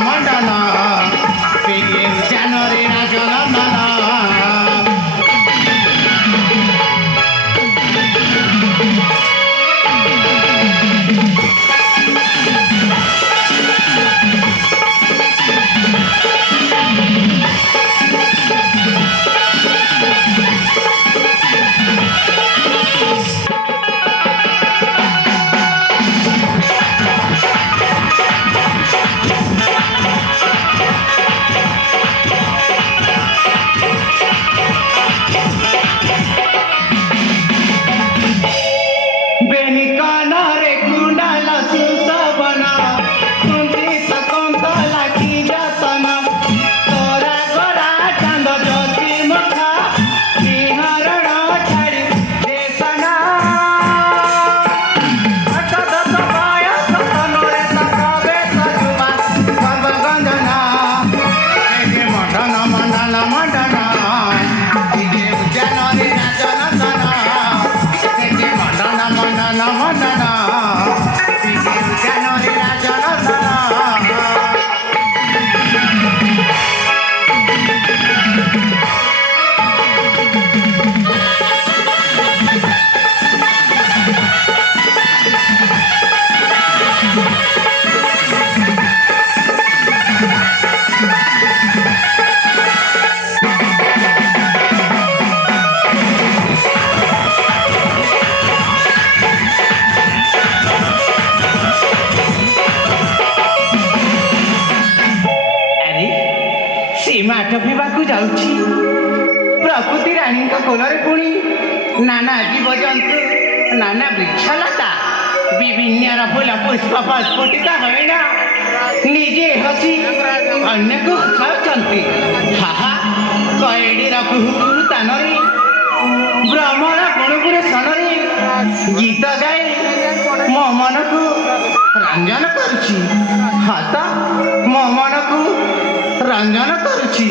ମଣ୍ଡନ PK ଉଦ୍ୟାନରେ ରାଜନନ୍ଦନ टपिवाकू जाउछि प्रकृति रानी कोलरे पुणी नाना जीवजंतु नाना वृक्षलता विभिन्न फूल पुष्प स्फुटित हरिण निजे हसी अन्य को हसाउछन्ति हाहा कएडीर कुहुकुहु तानरे भ्रमण गुणुगुण सनरे गीत गाए मो मन को रंजन करुछि हात मो मन को रंजन करुछि।